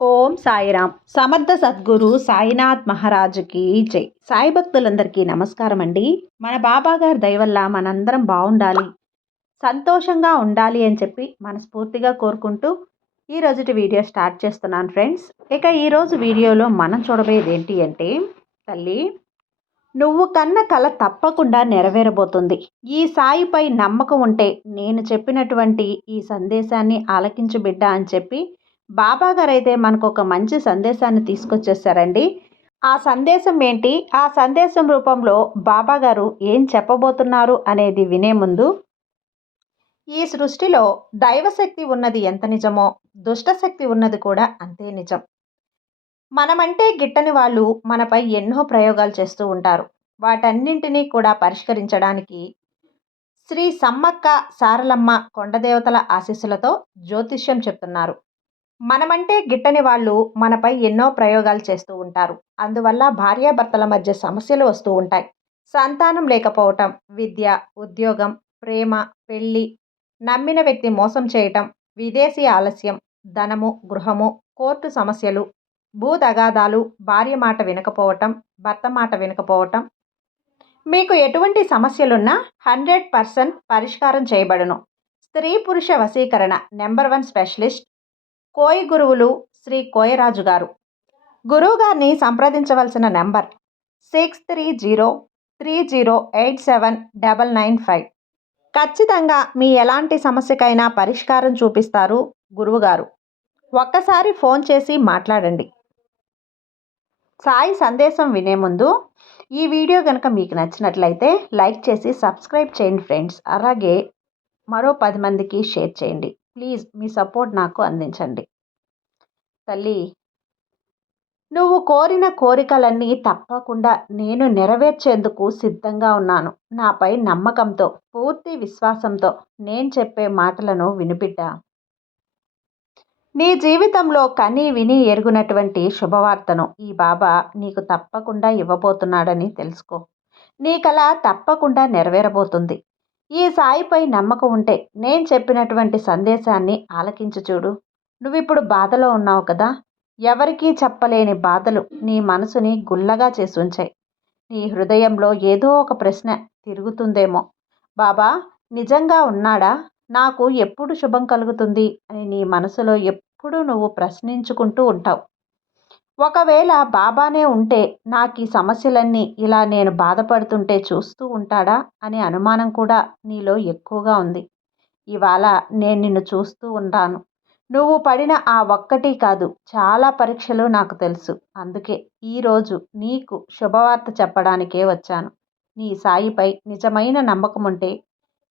ఓం సాయిరామ్. సమర్థ సద్గురు సాయినాథ్ మహారాజుకి జై. సాయి భక్తులందరికీ నమస్కారం అండి. మన బాబా గారి దయ మనందరం బాగుండాలి. సంతోషంగా ఉండాలి అని చెప్పి మనస్ఫూర్తిగా కోరుకుంటూ ఈ రోజుటి వీడియో స్టార్ట్ చేస్తున్నాను ఫ్రెండ్స్. ఇక ఈరోజు వీడియోలో మనం చూడబోయేది ఏంటి అంటే తల్లి నువ్వు కన్న కల తప్పకుండా నెరవేరబోతుంది. ఈ సాయిపై నమ్మకం ఉంటే నేను చెప్పినటువంటి ఈ సందేశాన్ని ఆలకించు బిడ్డ అని చెప్పి బాబా గారు అయితే మనకు ఒక మంచి సందేశాన్ని తీసుకొచ్చేసారండి. ఆ సందేశం ఏంటి? ఆ సందేశం రూపంలో బాబా గారు ఏం చెప్పబోతున్నారు అనేది వినే ముందు ఈ సృష్టిలో దైవశక్తి ఉన్నది ఎంత నిజమో దుష్టశక్తి ఉన్నది కూడా అంతే నిజం. మనమంటే గిట్టని వాళ్ళు మనపై ఎన్నో ప్రయోగాలు చేస్తూ ఉంటారు. వాటన్నింటినీ కూడా పరిష్కరించడానికి శ్రీ సమ్మక్క సారలమ్మ కొండదేవతల ఆశీస్సులతో జ్యోతిష్యం చెప్తున్నారు. మనమంటే గిట్టని వాళ్ళు మనపై ఎన్నో ప్రయోగాలు చేస్తూ ఉంటారు. అందువల్ల భార్యాభర్తల మధ్య సమస్యలు వస్తూ ఉంటాయి. సంతానం లేకపోవటం విద్య ఉద్యోగం ప్రేమ పెళ్ళి నమ్మిన వ్యక్తి మోసం చేయటం విదేశీ ఆలస్యం ధనము గృహము కోర్టు సమస్యలు భూ తగాదాలు భార్య మాట వినకపోవటం భర్త మాట వినకపోవటం. మీకు ఎటువంటి సమస్యలున్నా హండ్రెడ్ పర్సెంట్ పరిష్కారం చేయబడును. స్త్రీ పురుష వశీకరణ నెంబర్ వన్ స్పెషలిస్ట్ కోయి గురువులు శ్రీ కోయరాజు గారు. గురువుగారిని సంప్రదించవలసిన number six three zero three zero eight seven double nine five. ఖచ్చితంగా మీ ఎలాంటి సమస్యకైనా పరిష్కారం చూపిస్తారు గురువుగారు ఒక్కసారి ఫోన్ చేసి మాట్లాడండి. సాయి సందేశం వినే ముందు ఈ వీడియో కనుక మీకు నచ్చినట్లయితే లైక్ చేసి సబ్స్క్రైబ్ చేయండి ఫ్రెండ్స్. అలాగే మరో పది మందికి షేర్ చేయండి. ప్లీజ్ మీ సపోర్ట్ నాకు అందించండి. తల్లి నువ్వు కోరిన కోరికలన్నీ తప్పకుండా నేను నెరవేర్చేందుకు సిద్ధంగా ఉన్నాను. నాపై నమ్మకంతో పూర్తి విశ్వాసంతో నేను చెప్పే మాటలను వినిపిడ్డా నీ జీవితంలో కని విని ఎరుగునటువంటి శుభవార్తను ఈ బాబా నీకు తప్పకుండా ఇవ్వబోతున్నాడని తెలుసుకో. నీ కళ తప్పకుండా నెరవేరబోతుంది. ఈ సాయిపై నమ్మకం ఉంటే నేను చెప్పినటువంటి సందేశాన్ని ఆలకించి చూడు. నువ్విప్పుడు బాధలో ఉన్నావు కదా? ఎవరికీ చెప్పలేని బాధలు నీ మనసుని గుల్లగా చేసి ఉంచాయి నీ హృదయంలో ఏదో ఒక ప్రశ్న తిరుగుతుందేమో. బాబా నిజంగా ఉన్నాడా? నాకు ఎప్పుడు శుభం కలుగుతుంది? అని నీ మనసులో ఎప్పుడు నువ్వు ప్రశ్నించుకుంటూ ఉంటావు. ఒకవేళ బాబానే ఉంటే నాకు ఈ సమస్యలన్నీ ఇలా నేను బాధపడుతుంటే చూస్తూ ఉంటాడా అనే అనుమానం కూడా నీలో ఎక్కువగా ఉంది. ఇవాళ నేను నిన్ను చూస్తూ ఉంటాను నువ్వు పడిన ఆ ఒక్కటి కాదు చాలా పరీక్షలు నాకు తెలుసు. అందుకే ఈరోజు నీకు శుభవార్త చెప్పడానికే వచ్చాను. నీ సాయిపై నిజమైన నమ్మకం ఉంటే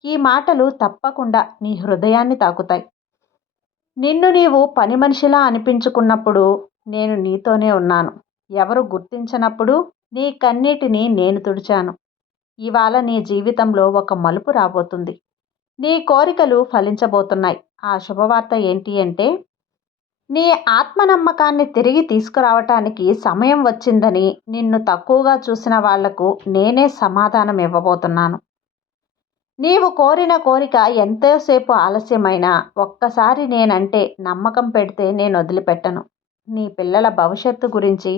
ఈ మాటలు తప్పకుండా నీ హృదయాన్ని తాకుతాయి. నిన్ను నీవు పని మనిషిలా అనిపించుకున్నప్పుడు నేను నీతోనే ఉన్నాను. ఎవరు గుర్తించనప్పుడు నీ కన్నీటిని నేను తుడిచాను. ఇవాళ నీ జీవితంలో ఒక మలుపు రాబోతుంది. నీ కోరికలు ఫలించబోతున్నాయి. ఆ శుభవార్త ఏంటి అంటే నీ ఆత్మనమ్మకాన్ని తిరిగి తీసుకురావటానికి సమయం వచ్చిందని నిన్ను తక్కువగా చూసిన వాళ్ళకు నేనే సమాధానం ఇవ్వబోతున్నాను. నీవు కోరిన కోరిక ఎంతోసేపు ఆలస్యమైనా ఒక్కసారి నేనంటే నమ్మకం పెడితే నేను వదిలిపెట్టను. నీ పిల్లల భవిష్యత్తు గురించి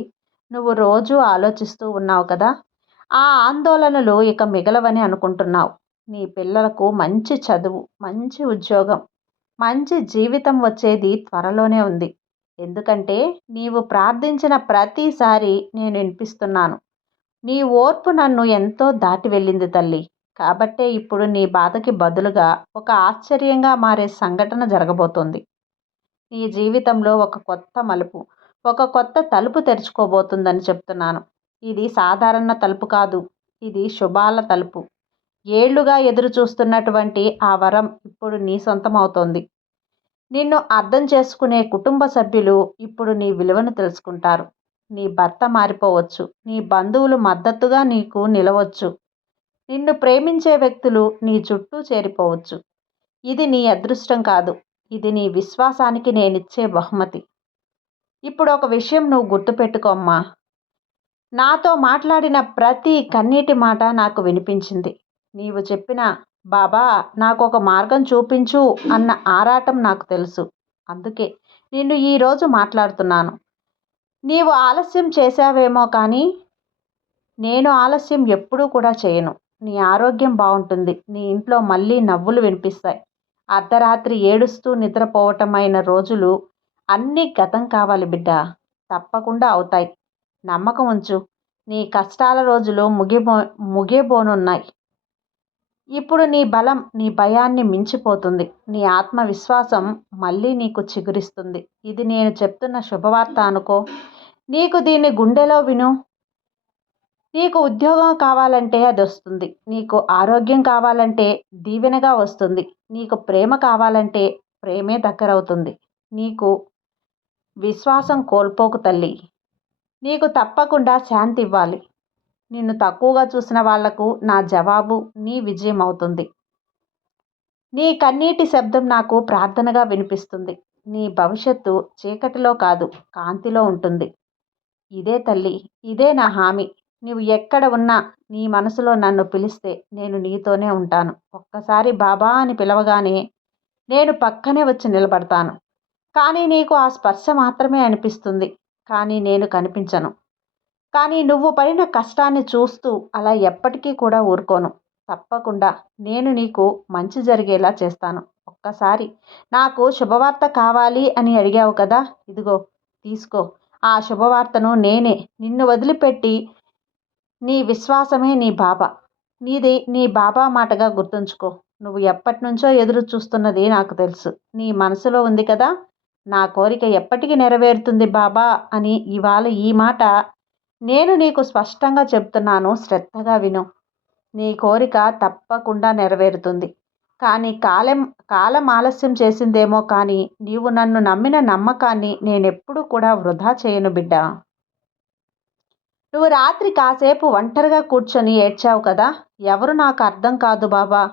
నువ్వు రోజూ ఆలోచిస్తూ ఉన్నావు కదా? ఆ ఆందోళనలు ఇక మిగలవని అనుకుంటున్నావు. నీ పిల్లలకు మంచి చదువు మంచి ఉద్యోగం మంచి జీవితం వచ్చేది త్వరలోనే ఉంది. ఎందుకంటే నీవు ప్రార్థించిన ప్రతిసారి నేను వినిపిస్తున్నాను. నీ ఓర్పు నన్ను ఎంతో దాటి వెళ్ళింది తల్లి. కాబట్టే ఇప్పుడు నీ బాధకి బదులుగా ఒక ఆశ్చర్యంగా మారే సంఘటన జరగబోతోంది. నీ జీవితంలో ఒక కొత్త మలుపు ఒక కొత్త తలుపు తెరుచుకోబోతుందని చెప్తున్నాను. ఇది సాధారణ తలుపు కాదు ఇది శుభాల తలుపు. ఏళ్ళుగా ఎదురు చూస్తున్నటువంటి ఆ వరం ఇప్పుడు నీ సొంతమవుతోంది. నిన్ను అర్థం చేసుకునే కుటుంబ సభ్యులు ఇప్పుడు నీ విలువను తెలుసుకుంటారు. నీ భర్త మారిపోవచ్చు నీ బంధువులు మద్దతుగా నీకు నిలవచ్చు. నిన్ను ప్రేమించే వ్యక్తులు నీ చుట్టూ చేరిపోవచ్చు. ఇది నీ అదృష్టం కాదు ఇది నీ విశ్వాసానికి నేనిచ్చే బహుమతి. ఇప్పుడు ఒక విషయం నువ్వు గుర్తుపెట్టుకోమ్మా నాతో మాట్లాడిన ప్రతి కన్నీటి మాట నాకు వినిపించింది. నీవు చెప్పిన బాబా నాకు ఒక మార్గం చూపించు అన్న ఆరాటం నాకు తెలుసు. అందుకే నిన్ను ఈరోజు మాట్లాడుతున్నాను. నీవు ఆలస్యం చేశావేమో కానీ నేను ఆలస్యం ఎప్పుడూ కూడా చేయను. నీ ఆరోగ్యం బాగుంటుంది. నీ ఇంట్లో మళ్ళీ నవ్వులు వినిపిస్తాయి. అర్ధరాత్రి ఏడుస్తూ నిద్రపోవటమైన రోజులు అన్నీ గతం కావాలి బిడ్డ. తప్పకుండా అవుతాయి. నమ్మకం ఉంచు. నీ కష్టాల రోజులు ముగిబో ముగియబోనున్నాయి. ఇప్పుడు నీ బలం నీ భయాన్ని మించిపోతుంది. నీ ఆత్మవిశ్వాసం మళ్ళీ నీకు చిగురిస్తుంది. ఇది నేను చెప్తున్న శుభవార్త అనుకో. నీకు దీన్ని గుండెలో విను. నీకు ఉద్యోగం కావాలంటే అది వస్తుంది. నీకు ఆరోగ్యం కావాలంటే దీవెనగా వస్తుంది. నీకు ప్రేమ కావాలంటే ప్రేమే దగ్గరవుతుంది. నీకు విశ్వాసం కోల్పోకు తల్లి. నీకు తప్పకుండా శాంతి ఇవ్వాలి. నిన్ను తక్కువగా చూసిన వాళ్ళకు నా జవాబు నీ విజయం అవుతుంది. నీ కన్నీటి శబ్దం నాకు ప్రార్థనగా వినిపిస్తుంది. నీ భవిష్యత్తు చీకటిలో కాదు కాంతిలో ఉంటుంది. ఇదే తల్లి ఇదే నా హామీ. నువ్వు ఎక్కడ ఉన్నా నీ మనసులో నన్ను పిలిస్తే నేను నీతోనే ఉంటాను. ఒక్కసారి బాబా అని పిలవగానే నేను పక్కనే వచ్చి నిలబడతాను. కానీ నీకు ఆ స్పర్శ మాత్రమే అనిపిస్తుంది. కానీ నేను కనిపించను. కానీ నువ్వు పడిన కష్టాన్ని చూస్తూ అలా ఎప్పటికీ కూడా ఊరుకోను. తప్పకుండా నేను నీకు మంచి జరిగేలా చేస్తాను. ఒక్కసారి నాకు శుభవార్త కావాలి అని అడిగావు కదా ఇదిగో తీసుకో. ఆ శుభవార్తను నేనే నిన్ను వదిలిపెట్టి నీ విశ్వాసమే నీ బాబా. నీది నీ బాబా మాటగా గుర్తుంచుకో. నువ్వు ఎప్పటి నుంచో ఎదురు చూస్తున్నది నాకు తెలుసు. నీ మనసులో ఉంది కదా? నా కోరిక ఎప్పటికీ నెరవేరుతుంది బాబా అని ఇవాళ ఈ మాట నేను నీకు స్పష్టంగా చెప్తున్నాను. శ్రద్ధగా విను. నీ కోరిక తప్పకుండా నెరవేరుతుంది. కానీ కాలం కాలం ఆలస్యం చేసిందేమో కానీ నీవు నన్ను నమ్మిన నమ్మకాన్ని నేనెప్పుడు కూడా వృధా చేయను బిడ్డా. నువ్వు రాత్రి కాసేపు ఒంటరిగా కూర్చొని ఏడ్చావు కదా? ఎవరు నాకు అర్థం కాదు బాబా.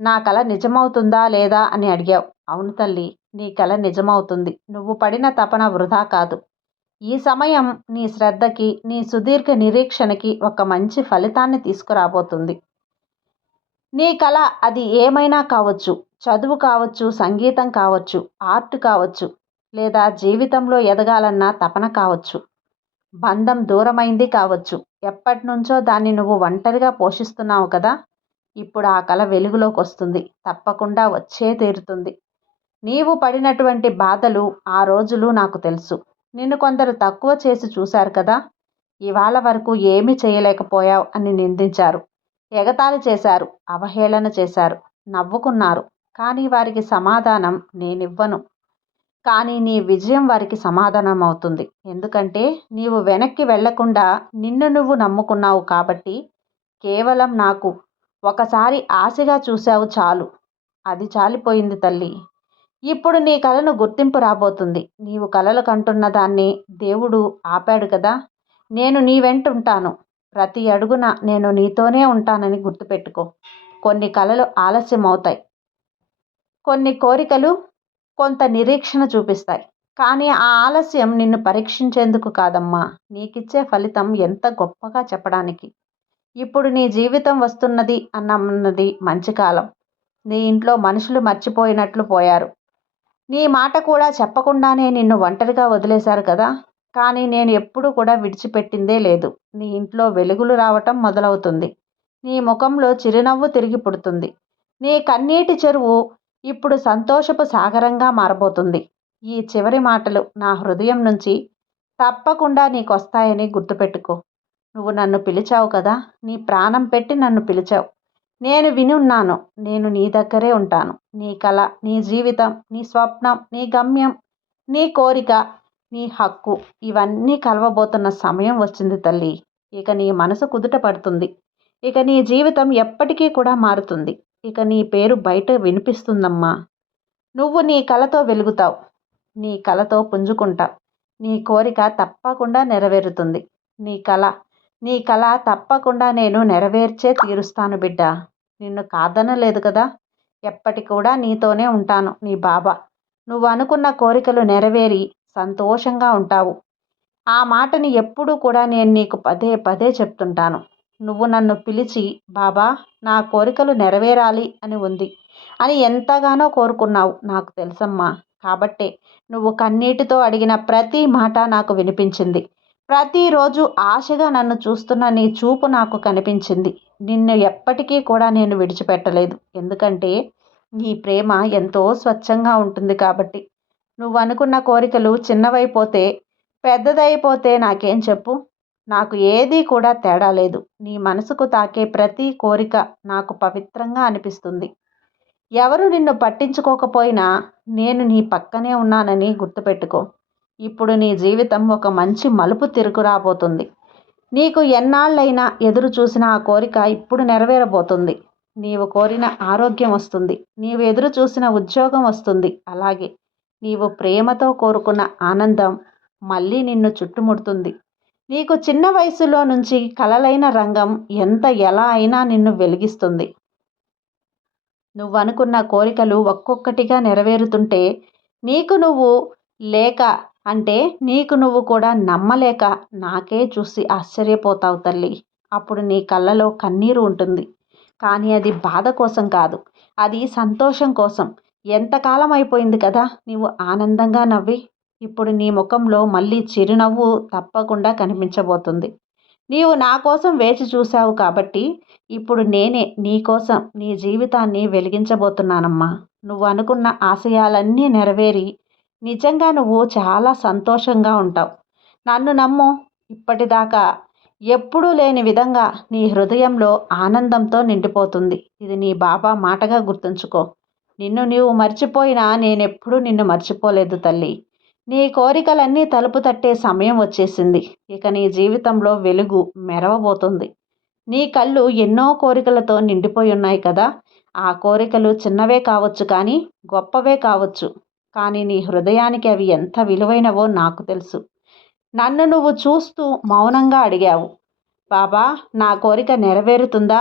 నా కళ నిజమవుతుందా లేదా అని అడిగావు. అవును తల్లి నీ కళ నిజమవుతుంది. నువ్వు పడిన తపన వృధా కాదు. ఈ సమయం నీ శ్రద్ధకి నీ సుదీర్ఘ నిరీక్షణకి ఒక మంచి ఫలితాన్ని తీసుకురాబోతుంది. నీ కళ అది ఏమైనా కావచ్చు. చదువు కావచ్చు సంగీతం కావచ్చు ఆర్ట్ కావచ్చు లేదా జీవితంలో ఎదగాలన్న తపన కావచ్చు. బంధం దూరమైంది కావచ్చు. ఎప్పటి నుంచో దాన్ని నువ్వు ఒంటరిగా పోషిస్తున్నావు కదా! ఇప్పుడు ఆ కళ వెలుగులోకి వస్తుంది తప్పకుండా వచ్చే తీరుతుంది. నీవు పడినటువంటి బాధలు ఆ రోజులు నాకు తెలుసు. నిన్ను కొందరు తక్కువ చేసి చూశారు కదా! ఇవాళ వరకు ఏమీ చేయలేకపోయావు అని నిందించారు. ఎగతాళి చేశారు. అవహేళన చేశారు. నవ్వుకున్నారు. కానీ వారికి సమాధానం నేనివ్వను. కానీ నీ విజయం వారికి సమాధానం అవుతుంది ఎందుకంటే నీవు వెనక్కి వెళ్ళకుండా నిన్ను నువ్వు నమ్ముకున్నావు కాబట్టి కేవలం నాకు ఒకసారి ఆశగా చూశావు చాలు. అది చాలిపోయింది తల్లి. ఇప్పుడు నీ కళను గుర్తింపు రాబోతుంది. నీవు కలలు కంటున్న దాన్ని దేవుడు ఆపాడు కదా. నేను నీ వెంట ఉంటాను. ప్రతి అడుగున నేను నీతోనే ఉంటానని గుర్తుపెట్టుకో. కొన్ని కళలు ఆలస్యం అవుతాయి కొన్ని కోరికలు కొంత నిరీక్షణ చూపిస్తాయి. కానీ ఆ ఆలస్యం నిన్ను పరీక్షించేందుకు కాదమ్మా. నీకిచ్చే ఫలితం ఎంత గొప్పగా చెప్పడానికి. ఇప్పుడు నీ జీవితం వస్తున్నది అన్నది మంచి కాలం. నీ ఇంట్లో మనుషులు మర్చిపోయినట్లు పోయారు. నీ మాట కూడా చెప్పకుండానే నిన్ను ఒంటరిగా వదిలేశారు కదా. కానీ నేను ఎప్పుడూ కూడా విడిచిపెట్టిందే లేదు. నీ ఇంట్లో వెలుగులు రావటం మొదలవుతుంది. నీ ముఖంలో చిరునవ్వు తిరిగి పుడుతుంది. నీ కన్నీటి చెరువు ఇప్పుడు సంతోషపు సాగరంగా మారబోతుంది. ఈ చివరి మాటలు నా హృదయం నుంచి తప్పకుండా నీకు వస్తాయని గుర్తుపెట్టుకో. నువ్వు నన్ను పిలిచావు కదా నీ ప్రాణం పెట్టి నన్ను పిలిచావు. నేను వినున్నాను నేను నీ దగ్గరే ఉంటాను. నీ కళ నీ జీవితం నీ స్వప్నం నీ గమ్యం నీ కోరిక నీ హక్కు ఇవన్నీ కలవబోతున్న సమయం వచ్చింది తల్లి. ఇక నీ మనసు కుదుట పడుతుంది. ఇక నీ జీవితం ఎప్పటికీ కూడా మారుతుంది. ఇక నీ పేరు బయట వినిపిస్తుందమ్మా. నువ్వు నీ కలతో వెలుగుతావు. నీ కలతో పుంజుకుంటావు. నీ కోరిక తప్పకుండా నెరవేరుతుంది. నీ కళ నీ కళ తప్పకుండా నేను నెరవేర్చే తీరుస్తాను బిడ్డ. నిన్ను కాదనలేదు కదా. ఎప్పటి కూడా నీతోనే ఉంటాను నీ బాబా. నువ్వు అనుకున్న కోరికలు నెరవేరి సంతోషంగా ఉంటావు. ఆ మాటని ఎప్పుడూ కూడా నేను నీకు పదే పదే చెప్తుంటాను. నువ్వు నన్ను పిలిచి బాబా నా కోరికలు నెరవేరాలి అని ఉంది. అని ఎంతగానో కోరుకున్నావు నాకు తెలుసమ్మా. కాబట్టే నువ్వు కన్నీటితో అడిగిన ప్రతి మాట నాకు వినిపించింది. ప్రతిరోజు ఆశగా నన్ను చూస్తున్న నీ చూపు నాకు కనిపించింది. నిన్ను ఎప్పటికీ కూడా నేను విడిచిపెట్టలేదు. ఎందుకంటే నీ ప్రేమ ఎంతో స్వచ్ఛంగా ఉంటుంది కాబట్టి. నువ్వు అనుకున్న కోరికలు చిన్నవైపోతే పెద్దదైపోతే నాకేం చెప్పు? నాకు ఏదీ కూడా తేడా లేదు. నీ మనసుకు తాకే ప్రతి కోరిక నాకు పవిత్రంగా అనిపిస్తుంది. ఎవరు నిన్ను పట్టించుకోకపోయినా నేను నీ పక్కనే ఉన్నానని గుర్తుపెట్టుకో. ఇప్పుడు నీ జీవితం ఒక మంచి మలుపు తిరుగురాబోతుంది నీకు ఎన్నాళ్ళైనా ఎదురు చూసిన ఆ కోరిక ఇప్పుడు నెరవేరబోతుంది. నీవు కోరిన ఆరోగ్యం వస్తుంది. నీవు ఎదురు చూసిన ఉద్యోగం వస్తుంది. అలాగే నీవు ప్రేమతో కోరుకున్న ఆనందం మళ్ళీ నిన్ను చుట్టుముడుతుంది. నీకు చిన్న వయసులో నుంచి కలలైన రంగం ఎంత ఎలా అయినా నిన్ను వెలిగిస్తుంది. నువ్వు అనుకున్న కోరికలు ఒక్కొక్కటిగా నెరవేరుతుంటే నీకు నువ్వు లేక అంటే నీకు నువ్వు కూడా నమ్మలేక నాకే చూసి ఆశ్చర్యపోతావు తల్లి. అప్పుడు నీ కళ్ళలో కన్నీరు ఉంటుంది. కానీ అది బాధ కోసం కాదు. అది సంతోషం కోసం. ఎంతకాలం అయిపోయింది కదా? నీవు ఆనందంగా నవ్వి. ఇప్పుడు నీ ముఖంలో మళ్ళీ చిరునవ్వు తప్పకుండా కనిపించబోతుంది. నీవు నా కోసం వేచి చూశావు కాబట్టి ఇప్పుడు నేనే నీ కోసం నీ జీవితాన్ని వెలిగించబోతున్నానమ్మా. నువ్వు అనుకున్న ఆశయాలన్నీ నెరవేరి నిజంగా నువ్వు చాలా సంతోషంగా ఉంటావు. నన్ను నమ్ము. ఇప్పటిదాకా ఎప్పుడూ లేని విధంగా నీ హృదయంలో ఆనందంతో నిండిపోతుంది. ఇది నీ బాబా మాటగా గుర్తుంచుకో. నిన్ను నీవు మర్చిపోయినా నేనెప్పుడూ నిన్ను మర్చిపోలేదు తల్లి. నీ కోరికలన్నీ తలుపు తట్టే సమయం వచ్చేసింది. ఇక నీ జీవితంలో వెలుగు మెరవబోతుంది. నీ కళ్ళు ఎన్నో కోరికలతో నిండిపోయి ఉన్నాయి కదా. ఆ కోరికలు చిన్నవే కావచ్చు కానీ గొప్పవే కావచ్చు. కానీ నీ హృదయానికి అవి ఎంత విలువైనవో నాకు తెలుసు. నన్ను నువ్వు చూస్తూ మౌనంగా అడిగావు. బాబా నా కోరిక నెరవేరుతుందా?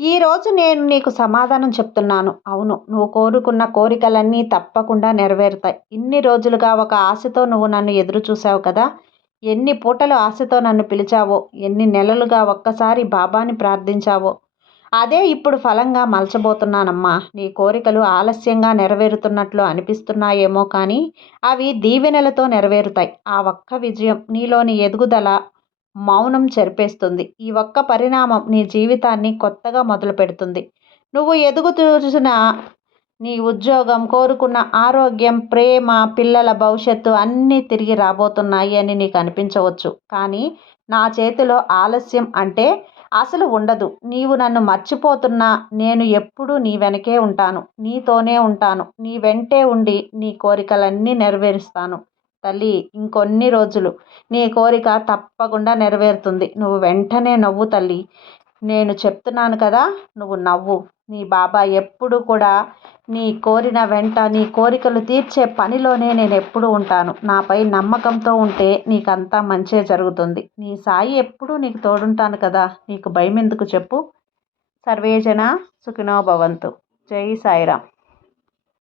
ఈరోజు నేను నీకు సమాధానం చెప్తున్నాను. అవును నువ్వు కోరుకున్న కోరికలన్నీ తప్పకుండా నెరవేరుతాయి. ఇన్ని రోజులుగా ఒక ఆశతో నువ్వు నన్ను ఎదురు చూసావు కదా? ఎన్ని పూటలు ఆశతో నన్ను పిలిచావో? ఎన్ని నెలలుగా ఒక్కసారి బాబాని ప్రార్థించావో? అదే ఇప్పుడు ఫలంగా మలచబోతున్నానమ్మా. నీ కోరికలు ఆలస్యంగా నెరవేరుతున్నట్లు అనిపిస్తున్నాయేమో కానీ అవి దీవెనలతో నెరవేరుతాయి. ఆ ఒక్క విజయం నీలోని ఎదుగుదల మౌనం చెరిపేస్తుంది ఈ ఒక్క పరిణామం నీ జీవితాన్ని కొత్తగా మొదలు పెడుతుంది నువ్వు ఎదుగు చూసిన నీ ఉద్యోగం కోరుకున్న ఆరోగ్యం ప్రేమ పిల్లల భవిష్యత్తు అన్నీ తిరిగి రాబోతున్నాయి అని నీకు అనిపించవచ్చు. కానీ నా చేతిలో ఆలస్యం అంటే అసలు ఉండదు. నీవు నన్ను మర్చిపోతున్నా నేను ఎప్పుడూ నీ వెనకే ఉంటాను. నీతోనే ఉంటాను. నీ వెంటే ఉండి నీ కోరికలన్నీ నెరవేరుస్తాను. తల్లి ఇంకొన్ని రోజులు. నీ కోరిక తప్పకుండా నెరవేరుతుంది. నువ్వు వెంటనే నవ్వు తల్లి. నేను చెప్తున్నాను కదా నువ్వు నవ్వు. నీ బాబా ఎప్పుడు కూడా నీ కోరిన వెంట నీ కోరికలు తీర్చే పనిలోనే నేను ఎప్పుడు ఉంటాను. నాపై నమ్మకంతో ఉంటే నీకంతా మంచే జరుగుతుంది. నీ సాయి ఎప్పుడూ నీకు తోడుంటాను కదా నీకు భయం ఎందుకు చెప్పు? సర్వేజన సుఖినో భవంతు. జై సాయిరామ్.